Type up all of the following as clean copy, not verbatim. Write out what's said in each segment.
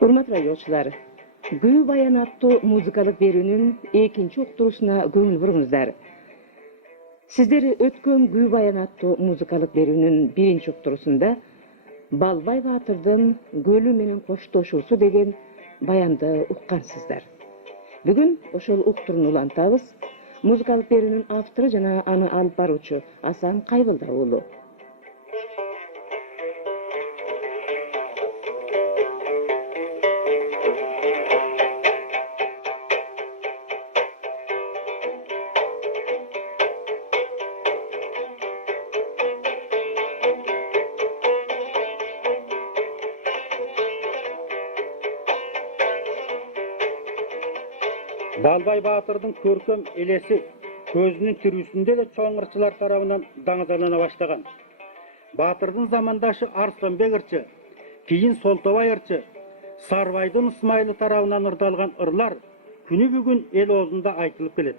Урматтуу радиочулар, Гүү баян аттуу музыкалык берүүнүн экинчи уктуруусуна көңүл буруңуздар. Сиздер өткөн Гүү баян аттуу музыкалык берүүнүн биринчи уктуруусунда Балбай Баатырдын Көлү менен коштошуусу деген баянды уккансыздар. Бүгүн ошол уктурууну улантабыз. Музыкалык берүүнүн автору жана аны алып баруучу Асан Кайбылда уулу. Балбай Баатырдын көркөм элеси көзүнүн тирүүсүндө эле чоңурчулар тарабынан даңазалана баштаган. Баатырдын замандашы Арсланбек ырчы, кийин Солтобай ырчы, Сарбайдын Ысмайылы тарабынан ырдалган ырлар күнү бүгүн эл оозунда айтылып келет.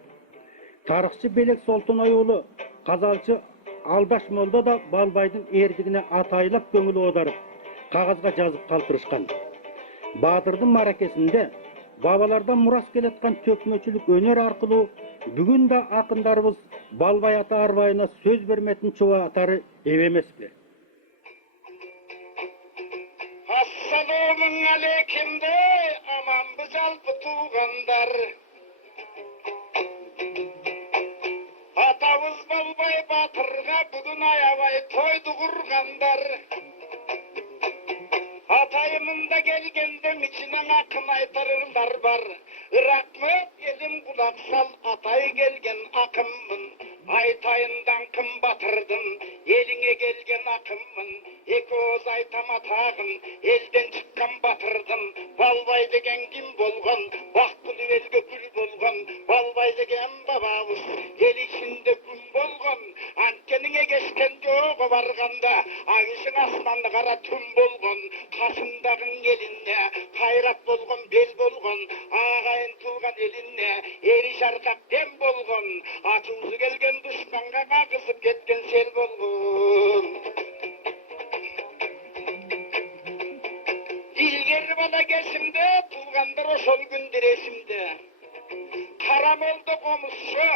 Тарыхчы Белек Солтоной уулу казалчы Алдаш Молдо да Балбайдын эрдигине атайлап көңүл оодарып, кагазга жазып калтырышкан. Баатырдын маракесинде бабалардан мурас келаткан төкмөчүлүк өнөр аркылуу бүгүн да акындарыбыз Балбай ата арбайына сөз берметин чубатары эп эмеспи. Ассалому алейкум де аманбы жалпы туугандар. Атабыз Балбай Баатырга бүгүн аябай тойду кургандар. Атайымында келгенде içinden akın aytarırlar var. Rahmet elim kulak sal atay gelgen akımın. Aytayından kım batırdın, eline gelgen akımın. Eki oz aytam atağın, elden çıkkan batırdın. Balbay degen kim bolgan, baktulu elge gül bolgan. Balbay degen babamız, el içinde gün bolgan. Antkenine geçken joğu barganda, ağışın asmanlı kara tüm bolgan. Kasındağın elinne, kayrat bolgan bel bolgan. Ağayın tulgan elinne, eri şarkak dem bolgan. Atımızı gelgen düşmanға kızıp ketken sel bolgun. İlgeri bana kesimde, tulgandır oşol gündür esimde. Karam oldu komuşu,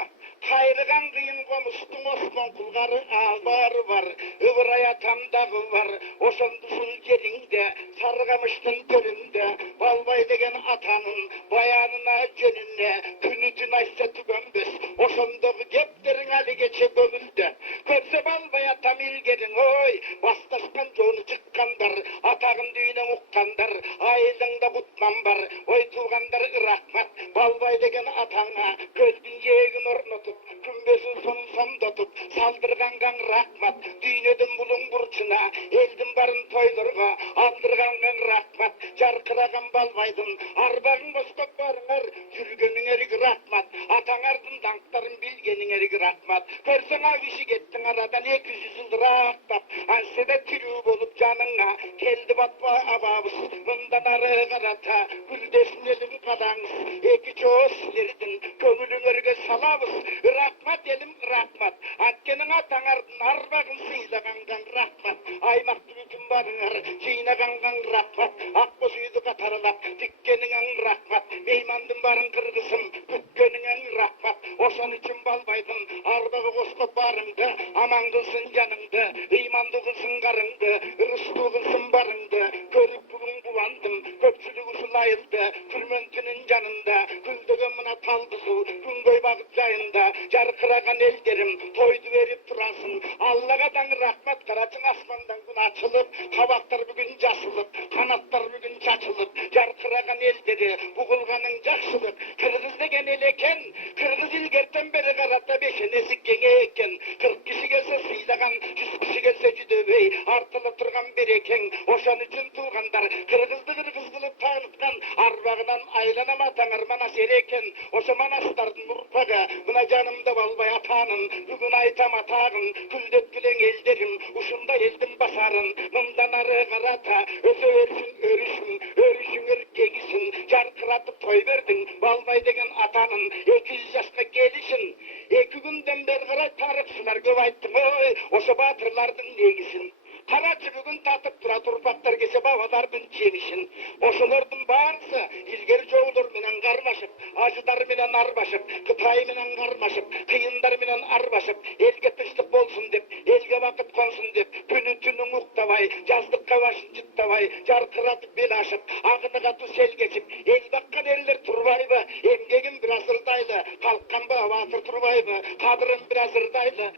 kayrıgan kıyın komuştun Osman kulgarı ağları var. Ivray atamdağı var, oşon dusul yerinde, sargamıştın gölünde. Balbay degen atanın bayanına jönüne, günü dün açsa tügönbüs, oşondağı gepterin ali geçe gömülde. Körse Balbay atam ilgerin oy, bastaskan jonu çıkkandar, atağın düğüne ukkandar, ayılında butman var, oy tuğandar rahmat. Balbay degen atana, gölbün yegin ornotup, kümbesün son samdatıp, saldırgangan rahmat. Düğünedin bulun burçuna, eldin barın toylurga, aldırgangan rahmat. Jarkıragan Balbaydın, arbağın boskop barınar, yürgenin erik rahmat. Atаңардın dankların bilgenin erik rahmat. Körsen avişi gettin aradan 200 yıl rahattap, ansede tirü bolup canına, keldi batma ababız, bundan arı karata, güldesin elim kadağız, eki çoğu silerdin, kömülün örge salabız, rahmat elim rahmat. Atkenin atаңардın arbağın sıylagangan rahmat. Aymaktı bütün barınar, çiğnagangan rahmat. Akboz yüzü katarılap, dikkeninin rahmat. Meymandın barın kırgısın, bütkeninin rahmat. Oşan için Balbaydın, arbağı koskop barındı, aman kılsın canındı, imandı kılsın karındı, ırıstı kılsın barındı. Körüp bugün bulandım, köpçülük usulayıldı, kürmentinin canında, güldögümüne taldı su, gün koy bakıp cayında, jarkıragan ellerim, toydu verip durasın. Allah'adan rahmat karacın asmandan gün açılıp, kabaklar bugün casılıp, kanatlar bugün çaçılıp, jarkıragan elleri, buğulganın jakşılıp, kırgız degen eleken, kırgız ilgerten beri karata beşenesi genge eken, 40 kişi gelse sıylagan, 100 kişi gelse cüdöbey, artılı turgan bereken, oşan için tuğandar, kırgızdı kırgız kılıp tanıtkan, arbağından aylanama tanır manas ereken, oşa manastardın murpaga, buna canımda Balbay atanın, bugün aytam atağın, küldep gülen elderim, uşunda eldim basarın, mımdan arı karata, öse ölsün örüşün, örüşün ırgegisin, jarkıratıp toy verdin, Balbay degen atanın, 200 yaşına gelişin, 2 günden beri karay tarıksılar göv ayttım, oy, oşa batırlardın negisin. Kara çubugun tatıp tura turpaklar kese babadardın jenişin. Oşolordun barısı ilgeri çoğulur menen karmaşıp, acıdar menen arbaşıp, Kıtay menen karmaşıp, kıyındar menen arbaşıp, elge tışlık bolsun dep, elge vakit konsun dep, günü tünün uktavay, yazdıkka başın çıttavay, jarkıratıp bel aşıp, ağыныga tu sel geçip, el bakkan eller turbayba, emgegin bir asırdaylı, kalkkan ba batır turbayba, kadırın bir asırdaylı.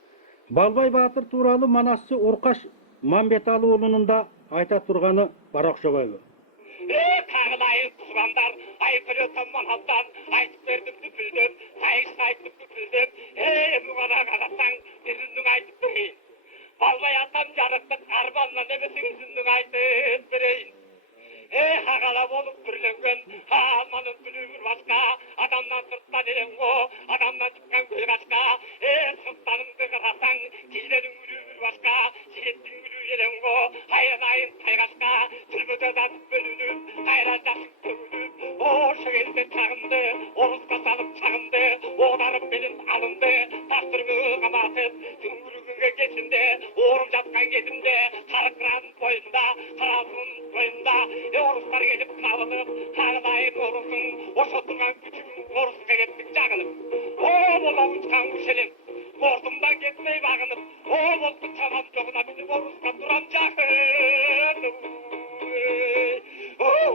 Балбай батыр туралы манасчы Оркаш Мамбеталыұлының да айта тұрғаны бар окшобойбу. Tağlayın kuzganlar, ayıpırıyorsan manattan, aytıp verdim düpüldüm, sayış aytıp düpüldüm, bu kadar karasan, yüzündün aytıp vereyim. Balbay atam jarıktık, arbanla nebesin yüzündün aytıp vereyim. Hagala bolup türlengen, almanın gülüğür başka, adamdan sırttan elen o, adamdan çıkan gül başka, sırttanımdı kırasan, giyilerin gülüğür başka, jilettin gülüğür elen o, hayın ayın taygaşka, türbüde datıp bölünüp, hayrancasıp tövülüp, o şöyle çağındı, oruzga salıp çağındı, oğlarım benim alındı, taştırgı kamatıp, tüngürügüge geçinde, oğrum jatkan gezimde, sarıkıran boyunda, tarafın boyunda, oruslar gelip kavılıp, kağıdayın orusun, oşo durgan küçüğün orusuna gittik çağınıp, o bola uçkan kuşelim, kortumdan gitmey bağınıp, o boltu çamam çoğuna bizim oruska duran çağınıp,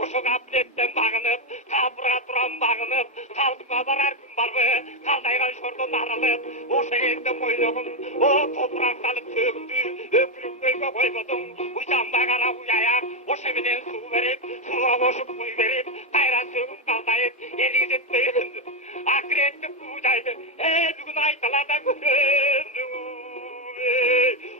oşo kapletten bağınıp, kapıra duran bağınıp, kaldıma barar gün barbe, kaldaygan şordan arılıp, oşo elde boyluğun, o toprak salıp söğündü, öpürüp bölge koymadım, uycamba kara uyayak, oşo menen su verip, suğa boşup kuy verip, kayran söğün kaldayıp, eliniz etmeyelim. Akrettik buğdaydı, bugün aytalarda göründü.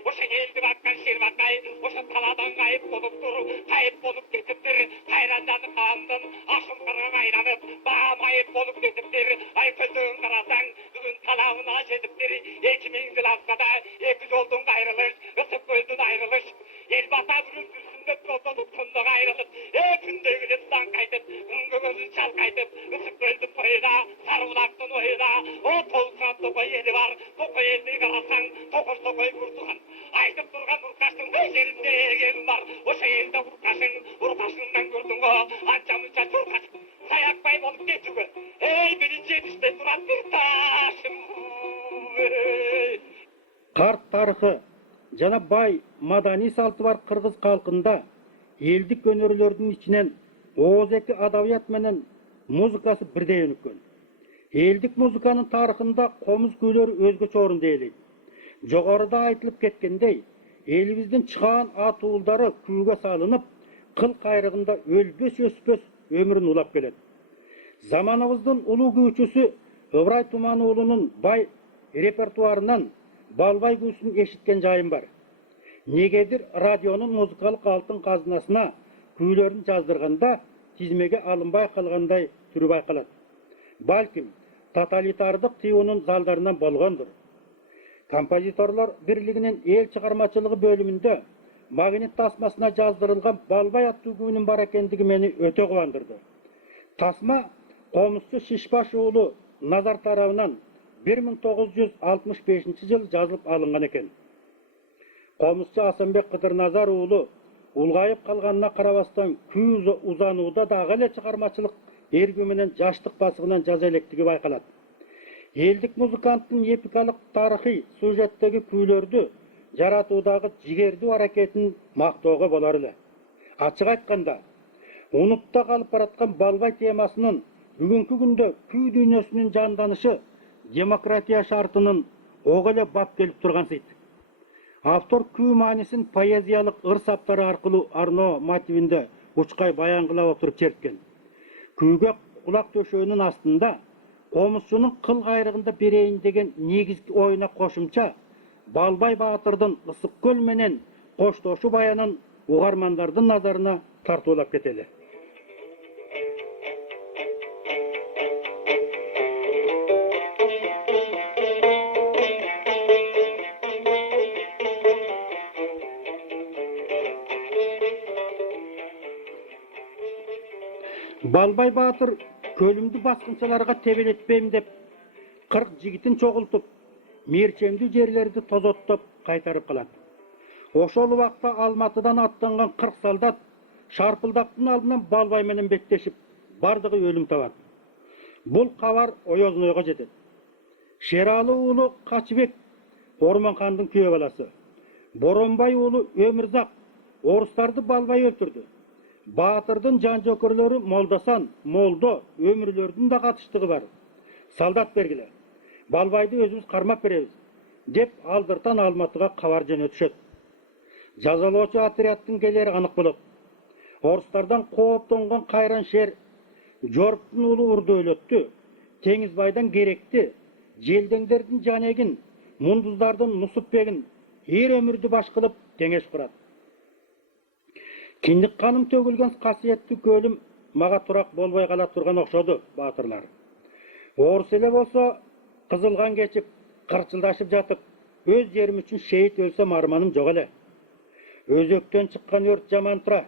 Oşo eldi bakkan şer bakay, oşo taladan kayıp bolup dur, kayıp bolup getiptir, kayrancanı kandın, aşın kırgın ayranıp, bağım ayıp bolup getiptir, ay köldüğün karasan, bugün talağına jediptir, 2000 klasada, 2 yoldun ayrılış, ısıp öldün ayrılış, el bata bürüldürsünde protolup kunduk ayrılıp, günde gülüp dan kaydıp, kıngı gözün çal kaydıp, ısıp öldü boyuna, sarılaktın oyuna, o tolkan tokoy eli var, tokoy elini karasan, tokoş tokoy vurdugan, aytıp durgan urkaştın her yerinde egen var, o şehirde urkaşından gördün o, anca munca çurkaş, sayakbay bolup geçiyor, birinci yetişte duran bir taşım, Қарт тарихы жана бай madani салты бар кыргыз калкында элдик өнөрлөрдүн ичинен ооз-эки адабият менен музыкасы бирдей өнүккөн. Элдик музыканын тарыхында комуз күйлөрү өзгөчө орун ээлейт. Жогоруда айтылып кеткендей, элибиздин чыгаан ат уулдары күүгө салынып, кыл кайрыгында өлбөс өспөс өмүрүн улап келет. Заманыбыздын улуу күүчүсү Ыбырай Туман уулунун бай репертуарынан Балбай күүсүн эшиткен жайым бар. Негедир радионун музыкалык алтын казынасына күйлөрүн жаздырганда тизмеге алынбай калгандай түрү байкалат. Балким тоталитардык тыюунун залдарынан болгондур. Композиторлор бирлигинин эл чыгармачылыгы бөлүмүндө магнит тасмасына жаздырылган Балбай аттуу күүнүн бар экендиги мени өтө кубандырды. Тасма комузчу Шишбаш уулу Назар тарабынан 1965 жылы жазылып алынган экен. Комузчу Асанбек Кыдырназар уулу улгайып калганына карабастан күү узанууда дагы эле чыгармачылык эргүү менен жаштык басыгынан жаза электиги байкалат. Элдик музыканттын эпикалык тарыхый сюжеттеги күйлөрдү жаратуудагы жигердүү аракетин мактоого болор эле. Ачык айтканда, унутта калып бараткан Балбай темасынын бүгүнкү күндө күү дүйнөсүнүн жанданышы демократия шартынын ого эле бап келип тургансыйт. Автор күү маанисин поэзиялык ыр саптары аркылуу Арно мотивинде учкай баян кыла отуруп черткен. Күүгө кулак төшөөнүн астында комузчунун кыл кайрыгында берейин деген негизги оюна кошумча Балбай Баатырдын Ысык көл менен коштошу баянын угармандардын назарына тартуулап кетели. Балбай Баатыр көлүмдү баскынчыларга тебелетпейм деп 40 жигитин чогултуп, мерчемдүү жерлерди тозоттоп кайтарып калат. Ошол убакта Алматыдан аттанган 40 солдат Шарпылдактын алдынан Балбай менен беттешип, бардыгы өлүм табат. Бул кабар Оёзнойго жетет. Шералы уулу Качыбек Орманхандын күйөө баласы. Боронбай уулу Өмүрзак орустарды Балбай өлтүрдү. Баатырдын жан жокөрлөрү Молдасан, Молдо, өмүрлөрдүн да катыштыгы бар. Солдат бергиле. Балбайды өзүбүз кармап беребиз, деп алдыртан Алматыга кабар жөнөтүшөт. Жазалоочу отрядтын келери анык болот. Орустардан кооптонгон Кайран шер Жорптун уулу Урдөөлөттү, Теңизбайдан Керекти, Желдеңдердин Жанегин, Мундуздардын Нусупбегин эр өмүрдү баш кылып кеңеш курат. Киндик каным төгүлгөн касиеттүү көлүм мага турак болбой кала турган окшоду, баатырлар. Орус эле болсо кызылган кечип, кырчылдашып жатып, өз жерим үчүн шейит өлсөм арманым жок эле. Өзөктөн чыккан өрт жаман тура.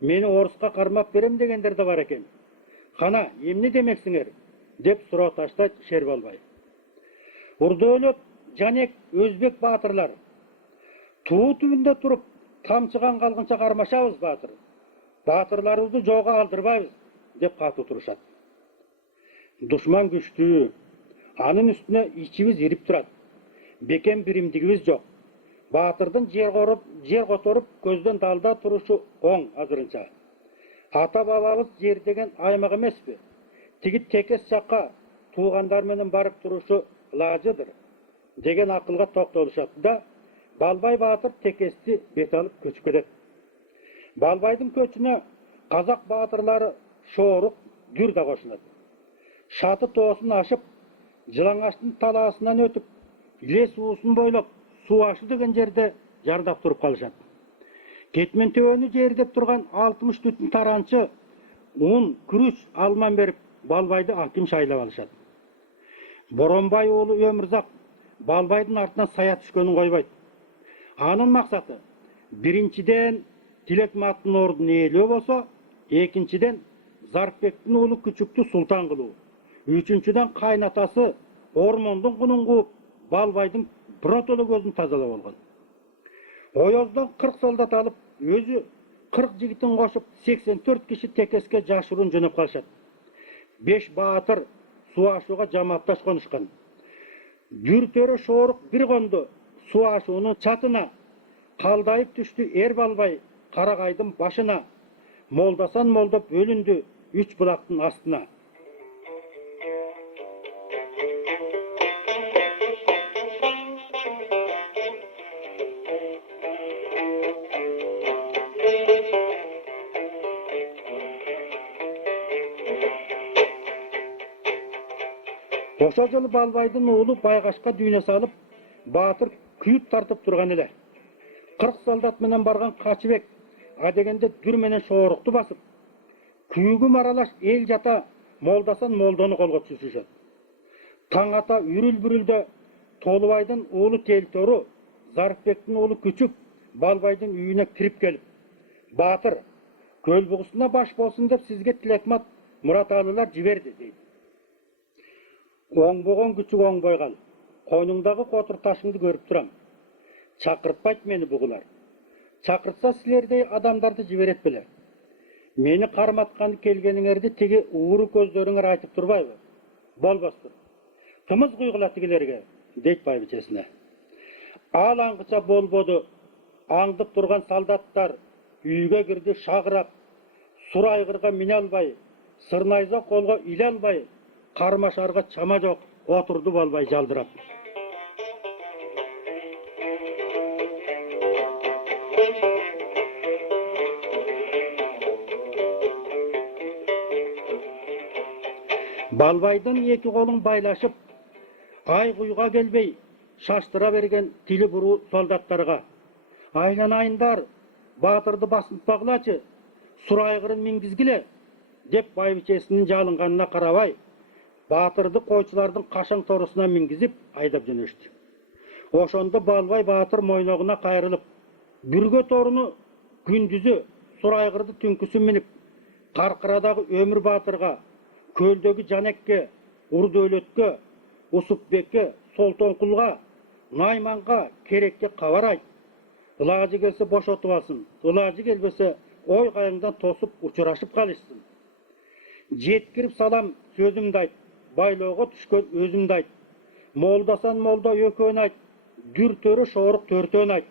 Мени Оруска кармап берем дегендер да бар экен. Кана, эмне демексиңер? Деп суроо таштайт Шер Балбай. Урдөөлөт, Жанек, Өзбек баатырлар. Туу түбүндө туруп, тамчыган калгынча кармашабыз, баатыр. Баатырларыбызды жолго алдырбайбыз, деп катуу турушат. Душман күчтүү, анын үстүнө ичибиз ирип турат. Бекем биримдигибиз жок. Баатырдын жер которуп көздөн далда турушу оң азырынча. Ата бабабыз жер деген аймак эмеспи? Тиги текес жакка туугандар менен барып турушу лажыдыр, деген акылга токтолушат да, Балбай баатыр текести бет алып көчүп кетет. Балбайдын көчүнө казак баатырлары Шоорук, Дүр да кошулат. Шаты тоосун ашып, Жылаңаштын талаасынан өтүп, Лес уусун бойлоп, Сууашы деген жерде жардап туруп калышат. Кетмен төбөнү жердеп турган 60 түтүн таранчы, ун, күрүч, алман берип, Балбайды аким шайлап алышат. Боронбай уулу Өмүрзак Балбайдын артынан сая түшкөнүн койбойт. Анын максаты биринчиден Тилекматтын ордун ээлөө болсо, экинчиден Зарпектин уулу Күчүктү султан кылуу, үчүнчүдөн кайнатасы Ормондун кунун кууп, Балбайдын биротоло көзүн тазалап болгон. Оёздон 40 солдат алып, өзү 40 жигитин кошуп, 84 киши текеске жашыруун жөнөп калышат. 5 баатыр Сууашууга жамаатташ конушкан. Дүртөрө Шоорук бир конду Сууашуунун чатына, калдайып түштү эр Балбай Карагайдын башына, Молдасан молдоп өлүндү 3 булактын астына. Ошол жолу Балбайдын уулу Байгашка дүйнө салып, баатыр күйүп тартып турган эле. 40 солдат менен барган Качыбек адегенде Дүр менен Шоорукту басып, күйүүгүм аралаш эл жата Молдасан Молдону колго түшүшөт. Таң ата үрүл-бүрүлдө Толубайдын уулу Телтору, Зарпектин уулу Күчүк Балбайдын үйүнө кирип келип, баатыр, көл бугусуна баш болсун деп сизге Тилекмат Мураталылар жиберди, дейт. Оңбогон Күчүк оңбой кал. Койнуңдагы котур ташыңды көрүп турам. Чакыртпайт мени бугулар. Чакыртса силердей адамдарды жиберет беле. Мени карматканы келгениңерди тиги ууру көздөрүңөр айтып турбайбы? Болбостур. Кымыз куйгула тигилерге, дейт байбичесине. Ал аңгыча болбоду. Аңдып турган солдаттар үйгө кирди шагырап, сур айгырга мине албай, сырнайза колго иле албай, кармашарга чама жок, отурду Балбай жалдырап. Балбайдын эки колун байлашып, ай куйга келбей, шаштыра берген тили буруу солдаттарга: "Айланайындар, баатырды басынтпагылачы, сур айгырын мингизгиле", деп байбичесинин жалынганына карабай, баатырды койчулардын кашаң торусуна мингизип айдап жөнөштү. Ошондо Балбай баатыр мойногуна кайрылып, бүргө торуну күндүзү, сур айгырды түнкүсү минип, Каркырадагы Өмүр баатырга, көлдөгү Жанекке, Урдөөлөткө, Усупбекке, Солтонкулга, Найманга, Керекке кабар айт. Ilacı gelse boşotup alsın. Ilacı gelbese oy kayından tosup uçuraşıp kalışsın. Jetkirip salam sözümde ayt. Bayloğa düşkön özümde ayt. Moldasan molda ökön ayt. Dürtörü şoruk törtön ayt.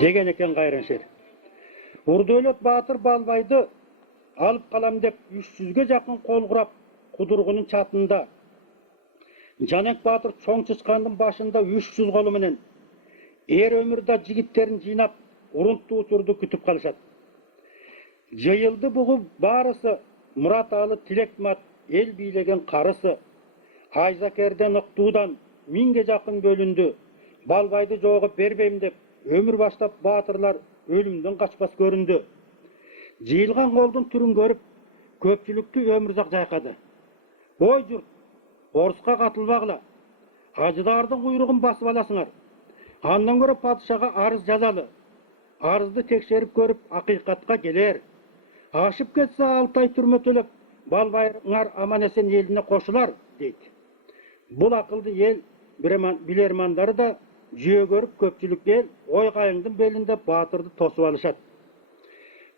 Degen eken Gayranşer. Urdölet Batır Balbaydı alıp kalam dep 300'ge jakın kol kurap kudurgunun çatında. Canek Batır çoң çıskanın başında 300 kolu menen er ömürde jigitlerin jinap urunttu uturdu kütüp kalışat. Jayıldı buğu barısı Murat Alı Tilekmat el biylegen karısı. Ayzakerden ıktuğdan minge jakın bölündü. Balbaydı joğup berbeyim dep ömür başlap batırlar ölümden kaçpas göründü. Jıyılgan koldun türün görüp köpçülüktü ömürzak jaykadı. Oy jurt, Orusqa katılbagla. Acıdardın kuyruğun basıp alasыңar. Andan göre padişaga arız jazalı. Arızды tekşerip görüp akıykatqa geler. Aşıp ketse 6 ay türmө төлөp, balbayыңар aman esen eline koşular, deydi. Bul akıldı el bilermanları da jüye görüp köpçülük el oy kayыңдын belinde batırdı tosup alışat.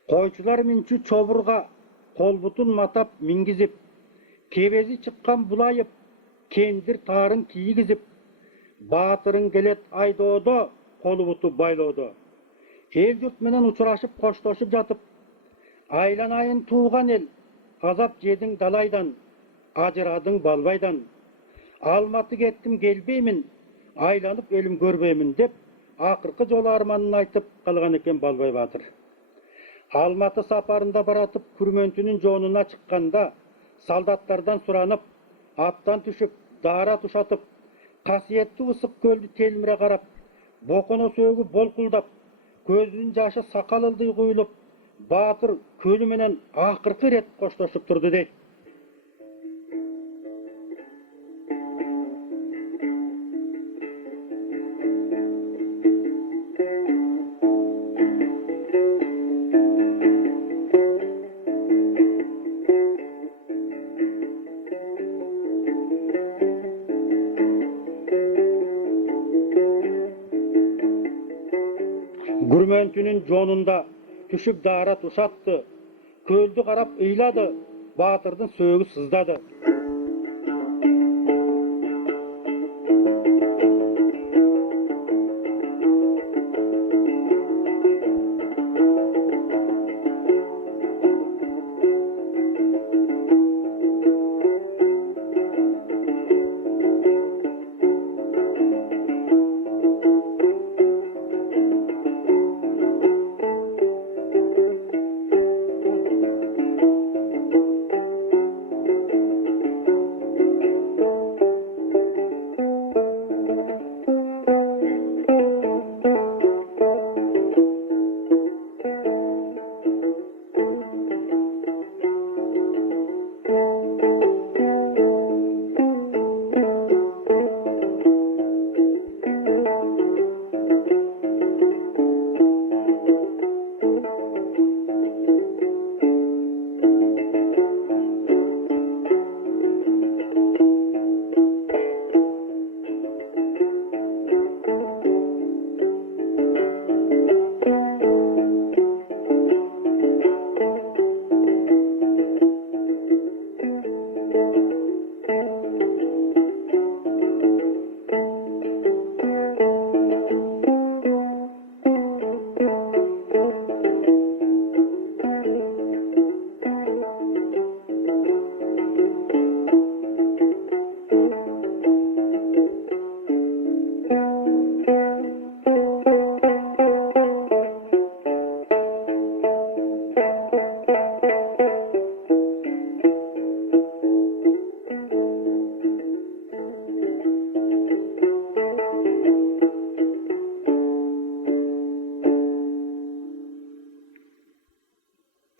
Koyçular minçü çoburga kolbutun matap mingizip, kebezi çıkkan bulayıp, kendir tarın kiyigizip, batırın gelet aydoğdu, kolubutu bayloğdu. El yurt menen uçuraşıp koştoşup jatıp, aylan ayın tuğgan el, azap jedin dalaydan, acıradın balbaydan. Almatı gettim gelbeymin, aylanıp ölüm görbeymin dep, akırkı jol armanını aytıp kalgan eken Balbay Batır. Almatı saparında baratıp Kürmöntünün jonuna çıkkanda, saldatlardan suranıp, attan düşüp, dara tuşatıp, kasiyetli ısık göldü telmire karap, bokunu sögü bolkuldap, gözünün jaşı sakal ıldıy kuyulup, Batır kölü menen akırkı ret koştoşup turdu deyt. Kürmöntünün jonunda düşüp dara tuşattı. Köldü karap ıyladı. Batırdın söğü sızdadı.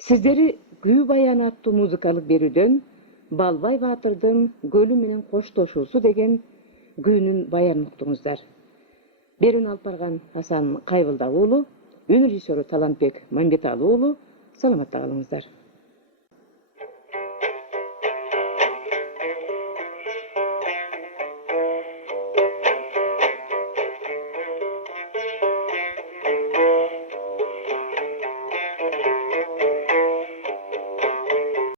Sizleri Güy Bayan attı muzikalık berүүдөн Balbay Batır'dın Gölü menen koştoşusu деген güýünün bayanын uktуңуздар. Берүүнү алып барган Hasan Кайвылда уулу, үн режиссеру Талантбек Мамбеталы уулу, саламатта калыңыздар.